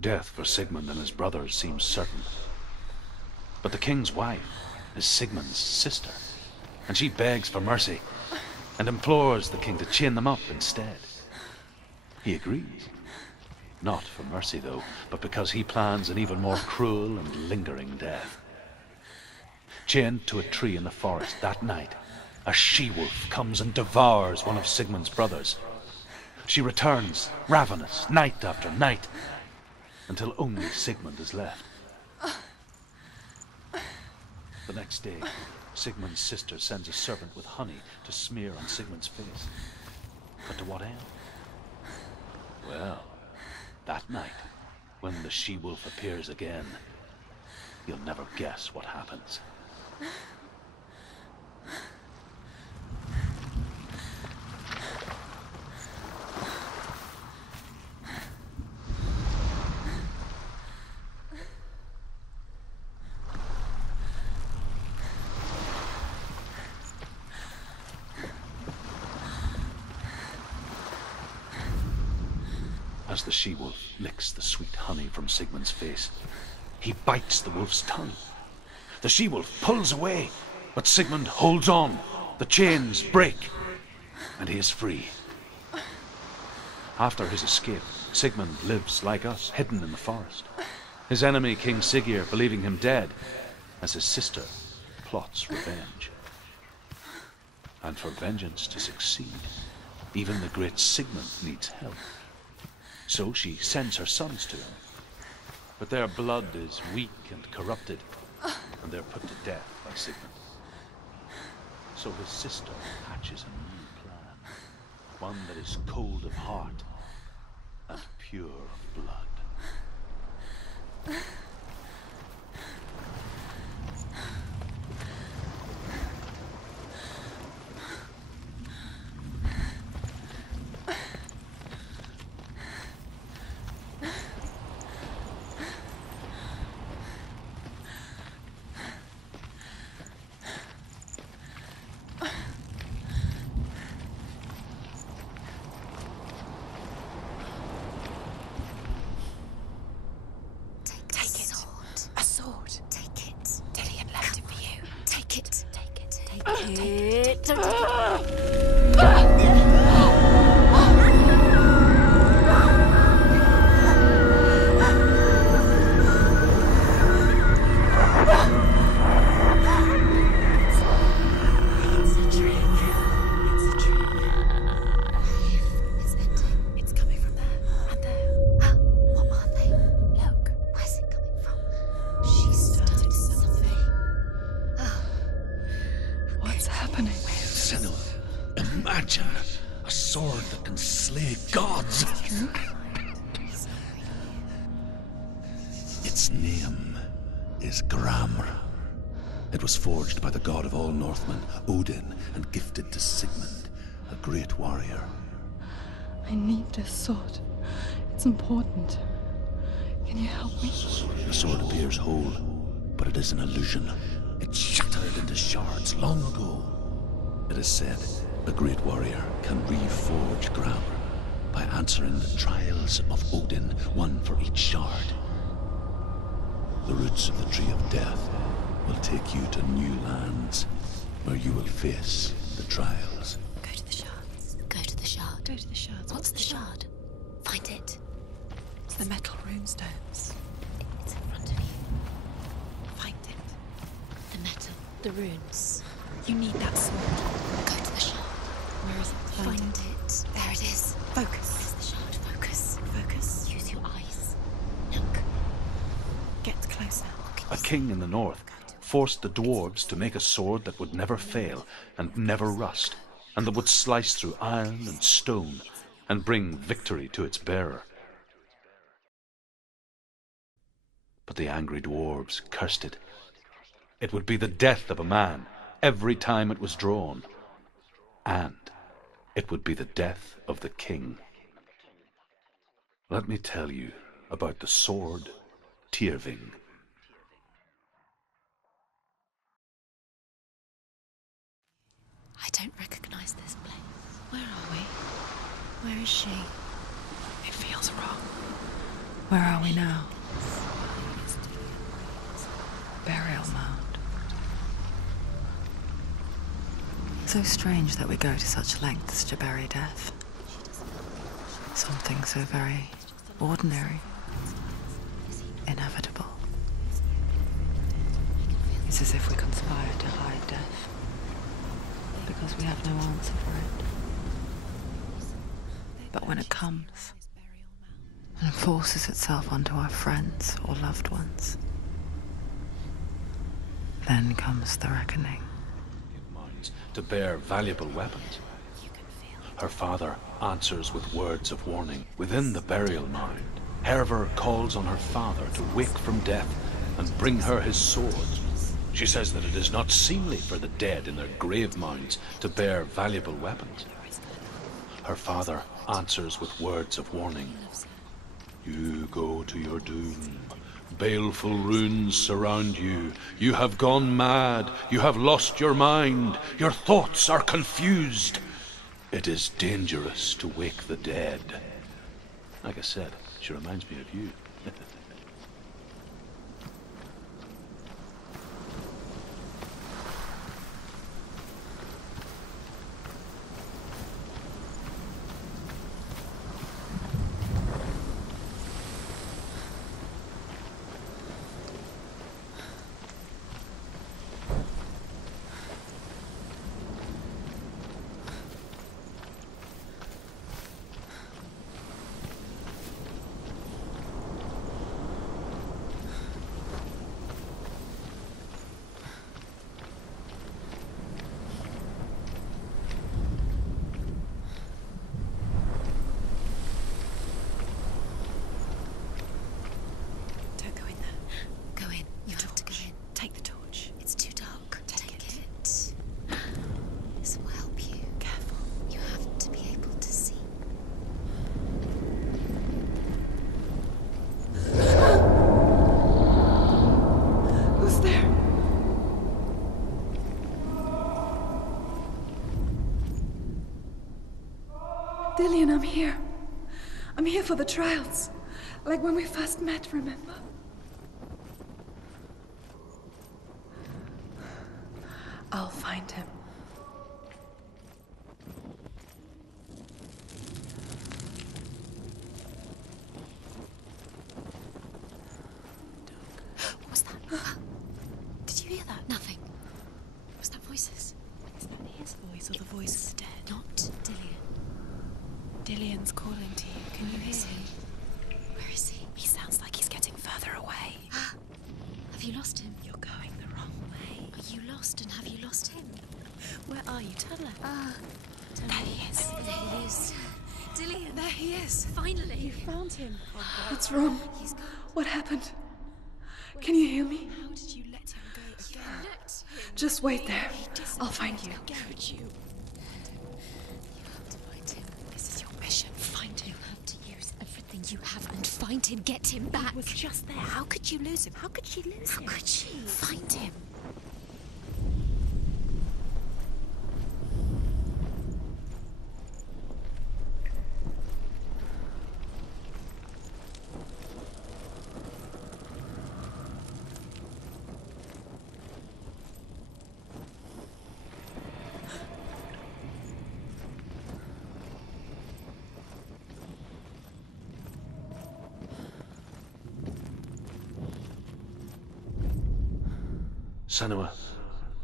Death for Sigmund and his brothers seems certain. But the king's wife is Sigmund's sister, and she begs for mercy and implores the king to chain them up instead. He agrees. Not for mercy, though, but because he plans an even more cruel and lingering death. Chained to a tree in the forest that night, a she-wolf comes and devours one of Sigmund's brothers. She returns, ravenous, night after night, until only Sigmund is left. The next day, Sigmund's sister sends a servant with honey to smear on Sigmund's face. But to what end? Well, that night, when the she-wolf appears again, you'll never guess what happens. As the she-wolf licks the sweet honey from Sigmund's face, he bites the wolf's tongue. The she-wolf pulls away, but Sigmund holds on. The chains break, and he is free. After his escape, Sigmund lives like us, hidden in the forest. His enemy, King Siggeir, believing him dead, as his sister plots revenge. And for vengeance to succeed, even the great Sigmund needs help. So she sends her sons to him. But their blood is weak and corrupted, and they're put to death by Sigmund. So his sister hatches a new plan, one that is cold of heart and pure of blood. Its name is Gramr. It was forged by the god of all Northmen, Odin, and gifted to Sigmund, a great warrior. I need this sword. It's important. Can you help me? The sword appears whole, but it is an illusion. It shattered into shards long ago. It is said a great warrior can reforge Gramr by answering the trials of Odin, one for each shard. The roots of the Tree of Death will take you to new lands, where you will face the trials. Go to the shards. Go to the shard. Go to the shards. What's the shard? Find it. It's the metal runestones. It's in front of you. Find it. The metal. The runes. You need that sword. Go to the shard. Where is it? Find it. There it is. Focus. Where's the shard? Focus. Focus. Use your eyes. Look. Get closer. A king in the north forced the dwarves to make a sword that would never fail and never rust, and that would slice through iron and stone and bring victory to its bearer. But the angry dwarves cursed it. It would be the death of a man every time it was drawn, and it would be the death of the king. Let me tell you about the sword Tyrving. I don't recognize this place. Where are we? Where is she? It feels wrong. Where are we now? Burial mound. So strange that we go to such lengths to bury death. Something so very ordinary, inevitable. It's as if we conspire to hide death, because we have no answer for it. But when it comes, and forces itself onto our friends or loved ones, then comes the reckoning. To bear valuable weapons. Her father answers with words of warning. Within the burial mound, Hervor calls on her father to wake from death and bring her his sword. She says that it is not seemly for the dead in their grave mounds to bear valuable weapons. Her father answers with words of warning. You go to your doom. Baleful runes surround you. You have gone mad. You have lost your mind. Your thoughts are confused. It is dangerous to wake the dead. Like I said, she reminds me of you. Dillian, I'm here. I'm here for the trials. Like when we first met, remember? I'll find him. What was that? Did you hear that? Nothing. Was that voices? Is that his voice or the voice of the dead? Not Dillian. Dillian's calling to you. Can you hear him? Where is he? He sounds like he's getting further away. Have you lost him? You're going the wrong way. Are you lost and have you lost him? Where are you? Turn left. There he is. There he is. Dillian. There he is. Finally. You found him. What's wrong? He's gone. What happened? Can you hear me? How did you let him go again? Let him. Just wait there. I'll find you. Could you? You have to find him. This is your mission. Find him. You have to use everything you have and find him. Get him back. He was just there. How could you lose him? How could you lose How him? could she? Find him. Senua,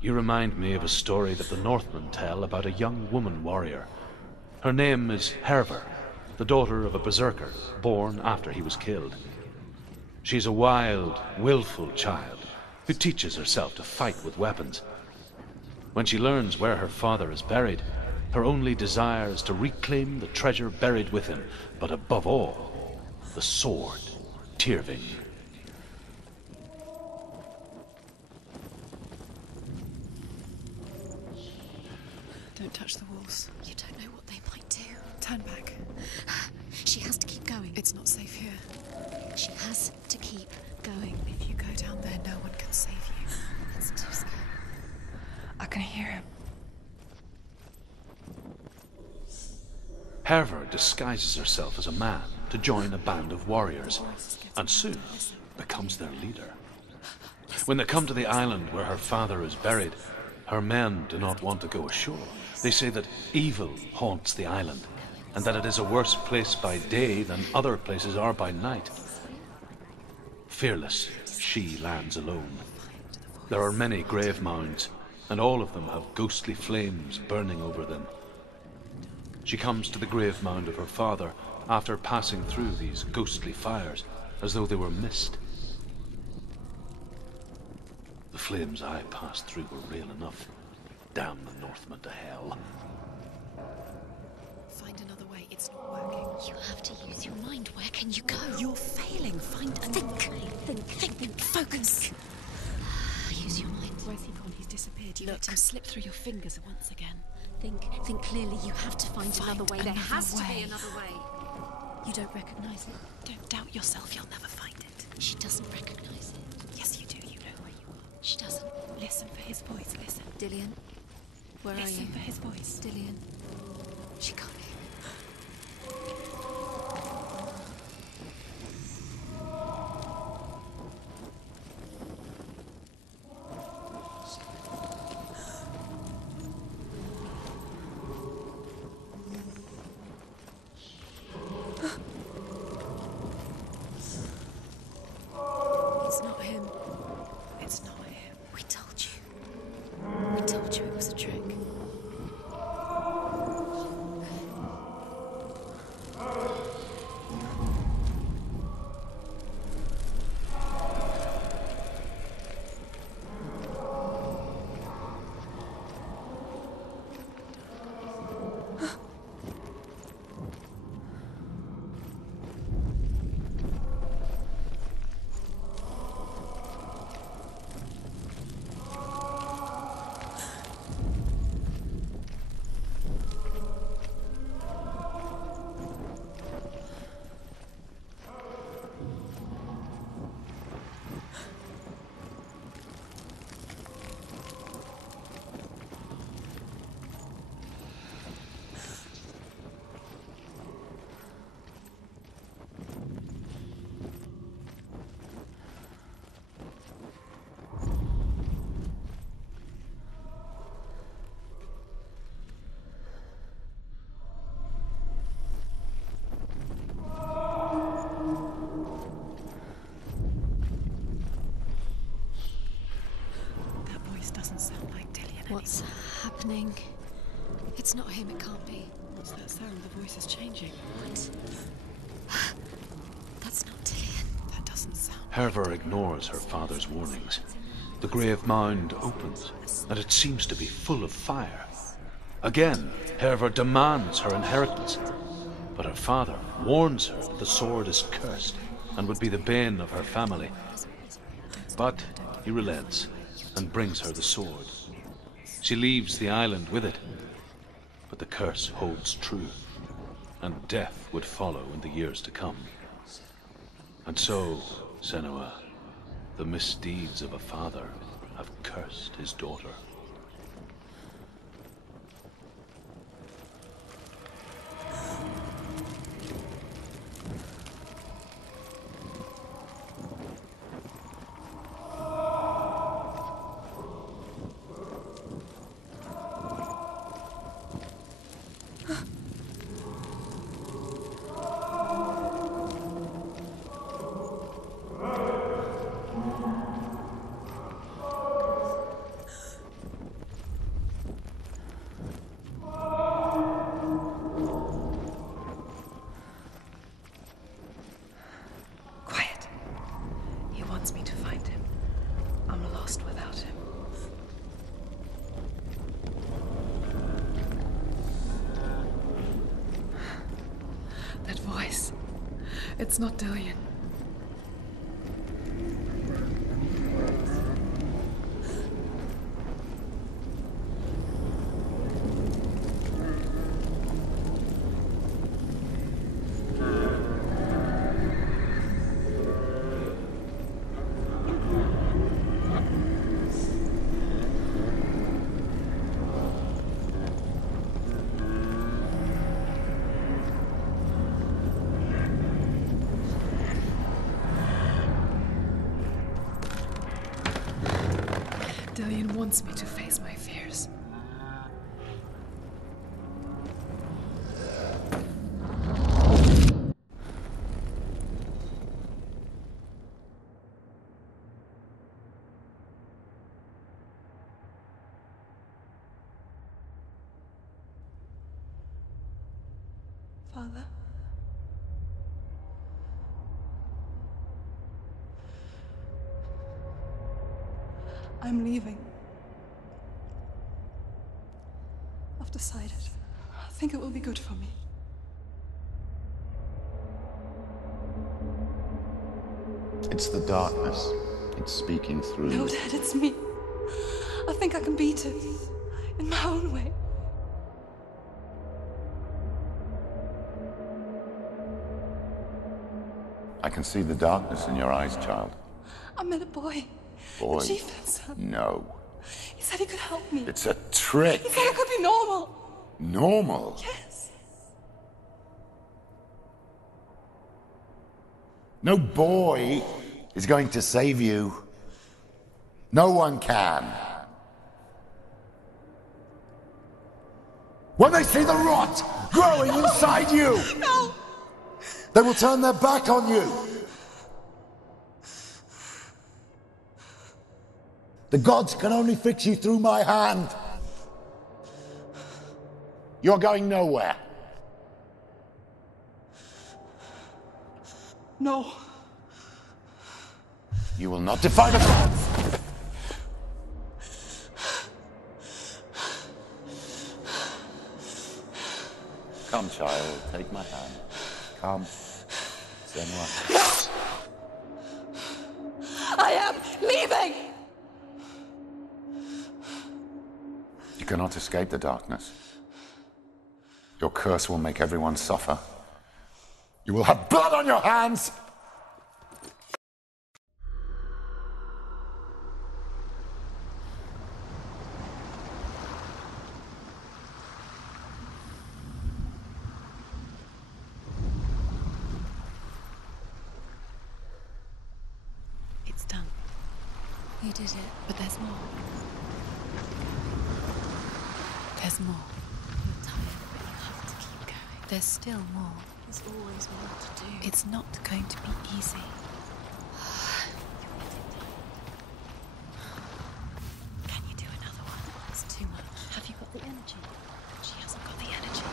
you remind me of a story that the Northmen tell about a young woman warrior. Her name is Hervor, the daughter of a berserker, born after he was killed. She's a wild, willful child who teaches herself to fight with weapons. When she learns where her father is buried, her only desire is to reclaim the treasure buried with him, but above all, the sword, Tyrving. Don't touch the walls. You don't know what they might do. Turn back. She has to keep going. It's not safe here. She has to keep going. If you go down there, no one can save you. That's too scary. I can hear him. Hervor disguises herself as a man to join a band of warriors, and soon becomes their leader. When they come to the island where her father is buried, her men do not want to go ashore. They say that evil haunts the island, and that it is a worse place by day than other places are by night. Fearless, she lands alone. There are many grave mounds, and all of them have ghostly flames burning over them. She comes to the grave mound of her father after passing through these ghostly fires, as though they were mist. The flames I passed through were real enough. Damn the Northmen to hell. Find another way. It's not working. You have to use your mind. Where can you go? You're failing. Find another way. Think. Focus. Use your mind. Where's he gone? He's disappeared. You let him slip through your fingers once again. Think clearly. You have to find another way. There has to be way. another way. You don't recognize it? Don't doubt yourself. You'll never find it. She doesn't recognize it. Yes, you do. You know where you are. She doesn't. Listen for his voice. Listen. Dillian, where are you? Listen for his voice. Dillian. She can't hear. It's not him. It's not him. We told you. We told you it was a trick. Doesn't sound like Dillian. What's happening? It's not him, it can't be. What's that sound? The voice is changing. What? That's not Dillian. That doesn't sound. Hervor ignores her father's warnings. The grave mound opens, and it seems to be full of fire. Again, Hervor demands her inheritance, but her father warns her that the sword is cursed and would be the bane of her family. But he relents and brings her the sword. She leaves the island with it, but the curse holds true, and death would follow in the years to come. And so, Senua, the misdeeds of a father have cursed his daughter. Me to find him. I'm lost without him. That voice. It's not Dillian. Dillian wants me to face my fears. Father? I'm leaving. I've decided. I think it will be good for me. It's the darkness. It's speaking through No, you. Dad, it's me. I think I can beat it. In my own way. I can see the darkness in your eyes, child. I met a boy. Boy. The chieftain's son. No. He said he could help me. It's a trick. He said I could be normal. Normal? Yes. No boy is going to save you. No one can. When they see the rot growing inside you, No! they will turn their back on you. The gods can only fix you through my hand. You're going nowhere. No. You will not defy the gods. Come, child, take my hand. Come. Senua. I am leaving! You cannot escape the darkness. Your curse will make everyone suffer. You will have blood on your hands! It's done. You did it. But there's more. There's more. You're tired, but you have to keep going. There's still more. There's always more to do. It's not going to be easy. Can you do another one? It's too much. Have you got the energy? She hasn't got the energy.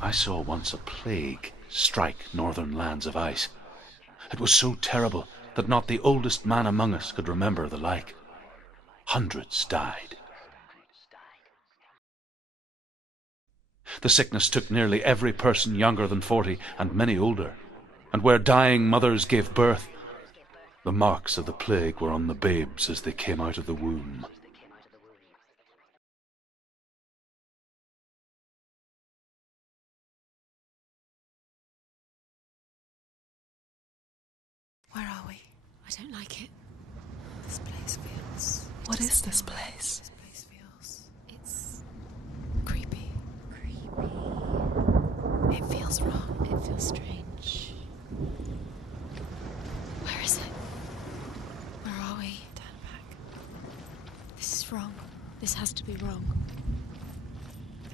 I saw once a plague strike northern lands of ice. It was so terrible that not the oldest man among us could remember the like. Hundreds died. The sickness took nearly every person younger than 40 and many older, and where dying mothers gave birth, the marks of the plague were on the babes as they came out of the womb. Where are we? I don't like it. This place feels... What is this place? This place feels... It's creepy. creepy. It feels wrong. It feels strange. Where is it? Where are we? Turn back. This is wrong. This has to be wrong.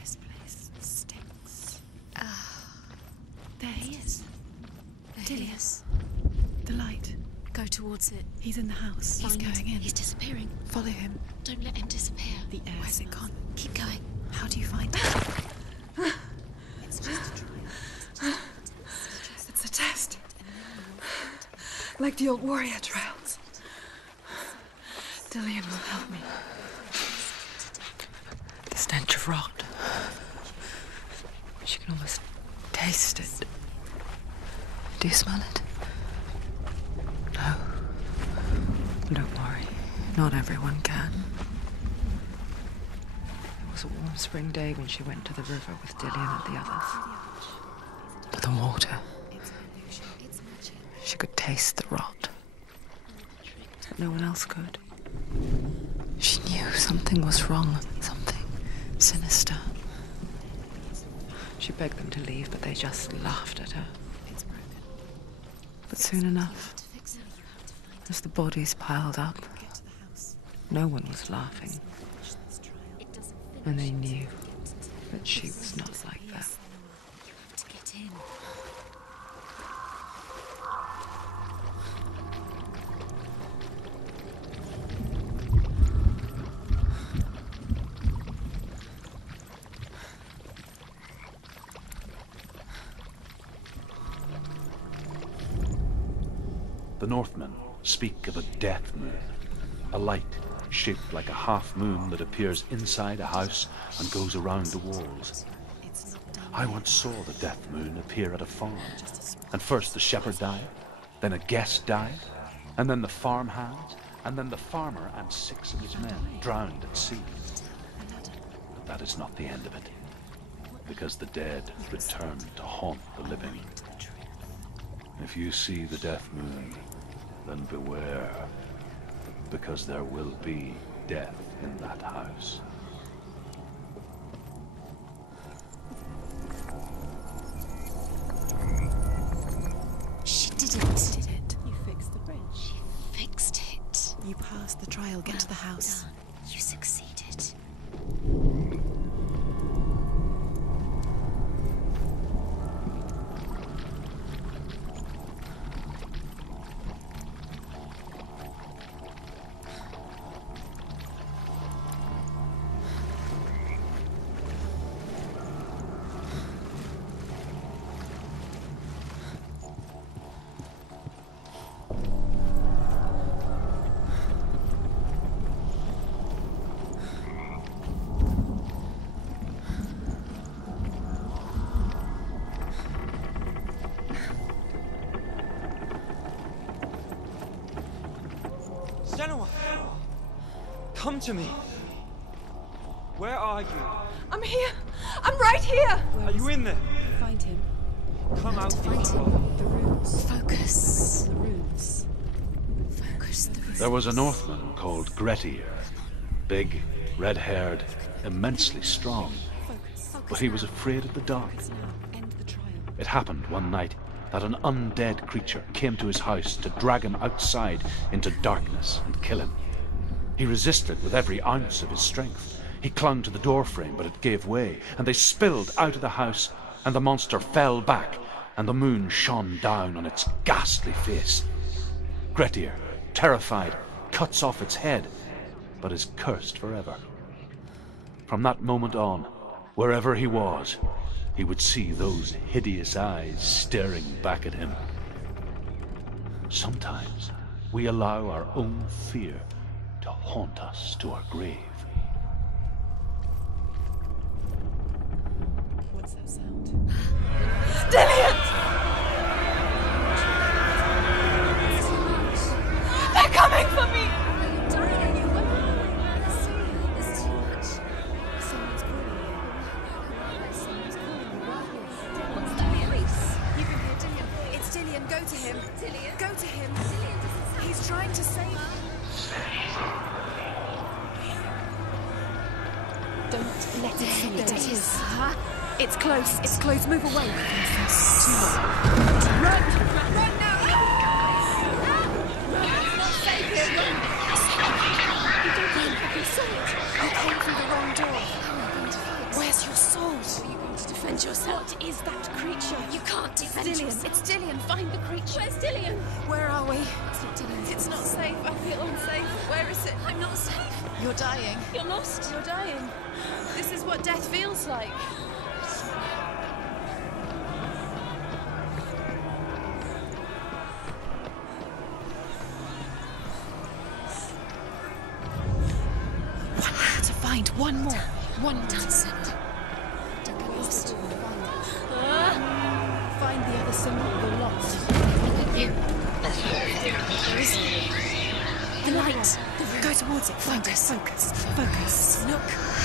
This place stinks. There he is. There he Dillian. is. The light. Go towards it. He's in the house. He's Find- going in. He's disappearing. Follow him. Don't let him disappear. The air Where's it smells. gone? Keep going. How do you find it? It's just a trial. It's a test. Like the old warrior trials. Dillian will help me. The stench of rot. She can almost taste it. Do you smell it? No. Don't worry. Not everyone can. It was a warm spring day when she went to the river with Dillian and the others. But the water. She could taste the rot. no one else could. She knew something was wrong, something sinister. She begged them to leave, but they just laughed at her. But soon enough, as the bodies piled up, no one was laughing. And they knew that she was not like that. The Northmen speak of a death moon, a light shaped like a half moon that appears inside a house and goes around the walls. I once saw the death moon appear at a farm, and first the shepherd died, then a guest died, and then the farmhand, and then the farmer and 6 of his men drowned at sea. But that is not the end of it, because the dead return to haunt the living. If you see the death moon, then beware, because there will be death in that house. She did it. You fixed the bridge. She fixed it. You passed the trial. Get to the house. Done. You succeeded. Senua! Come to me! Where are you? I'm here! I'm right here! Are you in there? Find him. Come out, Find people. him. The runes. Focus. The runes. Focus the runes. There was a Northman called Grettir, big, red-haired, immensely strong, but he was afraid of the dark. Now, end the trial. It happened one night that an undead creature came to his house to drag him outside into darkness and kill him. He resisted with every ounce of his strength. He clung to the doorframe, but it gave way, and they spilled out of the house, and the monster fell back, and the moon shone down on its ghastly face. Grettir, terrified, cuts off its head, but is cursed forever. From that moment on, wherever he was, he would see those hideous eyes staring back at him. Sometimes we allow our own fear to haunt us to our grave. What's that sound? Dillian! They're coming for me! There's too much. Someone's calling you. Someone's calling you. What's the voice? You can hear Dillian. It's Dillian. Go to him. Dillian? Go to him. Dillian doesn't sound. He's trying to save her. Don't let it see you. It is. It's close. It's close. Move away. Too long. Run! Run now! It's not safe here. Run! You don't run. You saw it. You came through the wrong door. How are you going to fight? Where's your sword? Are you going to defend yourself? What is that creature? You can't defend Dillian. yourself. It's Dillian. Find the creature. Where's Dillian? Where are we? It's not Dillian's It's not voice. safe. I feel unsafe. Where is it? I'm not safe. You're dying. You're lost. You're dying. This is what death feels like. To find one more. One more. Dancing. Don't get lost. Find the other symbol. You're lost. The light. Go towards it. Focus. Focus. Focus. Look.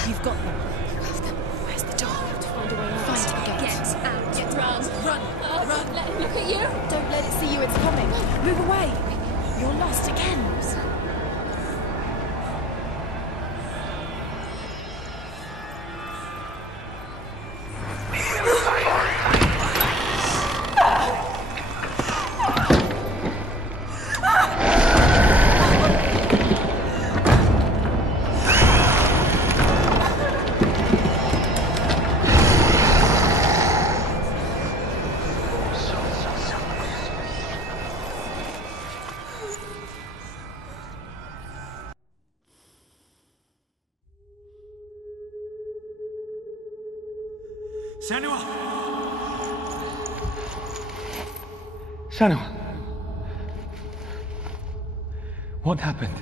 You've got them. You have them. Where's the door? Find a way out. Find the gate. Get out. Run. Run. Run. Let him look at you. Don't let it see you. It's coming. Move away. You're lost again. Senua! Senua! What happened?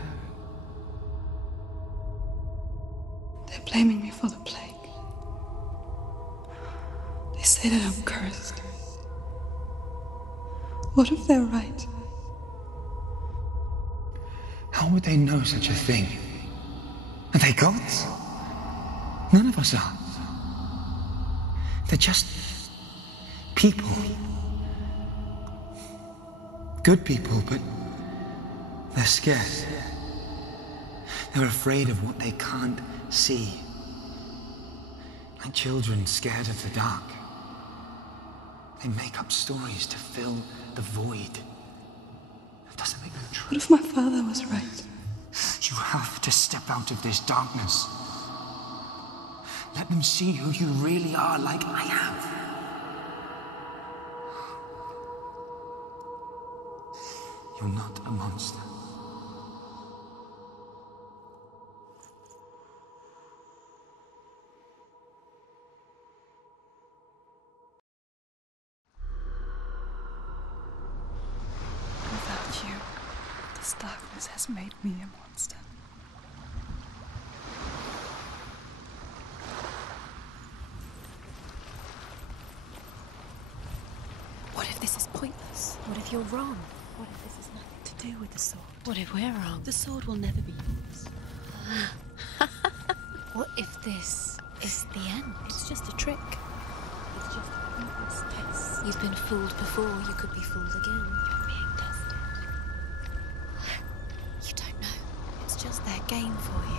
They're blaming me for the plague. They say that I'm cursed. What if they're right? How would they know such a thing? Are they gods? None of us are. They're just people. Good people, but they're scared. They're afraid of what they can't see. Like children scared of the dark. They make up stories to fill the void. That doesn't make them true. What if my father was right? You have to step out of this darkness. Let them see who you really are, like I have. You're not a monster. Without you, this darkness has made me a monster. What if this is pointless? What if you're wrong? What if this has nothing to do with the sword? What if we're wrong? The sword will never be yours. What if this is the end? It's just a trick. It's just a pointless test. You've been fooled before, you could be fooled again. You're being tested. You don't know. It's just their game for you.